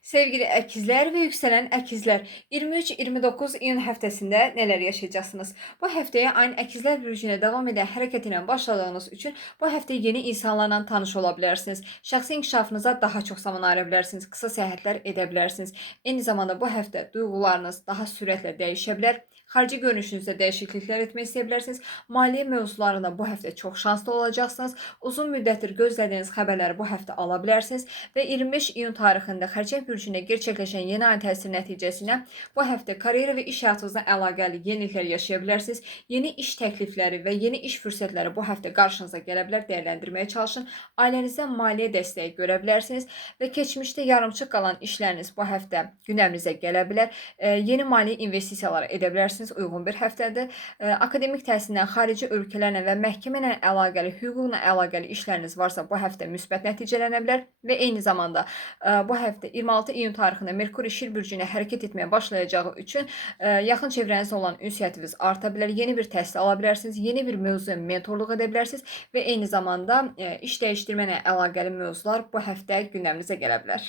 Sevgili əkizlər və yüksələn əkizlər, 23-29 iyun həftəsində nələr yaşayacaqsınız? Bu həftəyə ayın əkizlər bürcünə davam edən hərəkət ilə başladığınız üçün bu həftə yeni insanlarla tanış ola bilərsiniz. Şəxsi inkişafınıza daha çox zaman ayıra bilərsiniz, qısa səyahətlər edə bilərsiniz. Eyni zamanda bu həftə duyğularınız daha sürətlə dəyişə bilər. Xarici görünüşünüzdə dəyişikliklər etmək istəyə bilərsiniz. Maliyyə mövzularında bu həftə çox şanslı olacaqsınız. Uzun müddətdir gözlədiyiniz xəbərləri bu həftə ala bilərsiniz və 25 iyun tarixində Xərçəng bürcündə gerçəkləşən yeni ayın təsiri nəticəsində bu həftə karyera və iş həyatınızla əlaqəli yeniliklər yaşaya bilərsiniz. Yeni iş təklifləri və yeni iş fürsətləri bu həftə qarşınıza gələ bilər, dəyərləndirməyə çalışın. Ailənizdən maliyyə dəstəyi görə bilərsiniz və keçmişdə yarımçıq qalan işləriniz bu həftə gündəminizə gələ bilər. Yeni maliyyə investisiyaları edə bilərsiniz, uyğun bir həftədir. Akademik təhsillə, xarici ölkələrlə və məhkəmə ilə əlaqəli, hüquqla əlaqəli işləriniz varsa bu həftə müsbət nəticələnə bilər və eyni zamanda bu həftə 26 iyun tarixində Merkuri Şir bürcünə hərəkət etməyə başlayacağı üçün yaxın çevrənizdə olan ünsiyyətiniz arta bilər, yeni bir təhsil ala bilərsiniz, yeni bir mövzuya mentorluq edə bilərsiniz və eyni zamanda iş dəyişdirmə ilə əlaqəli mövzular bu həftə gündəminizə gələ bilər.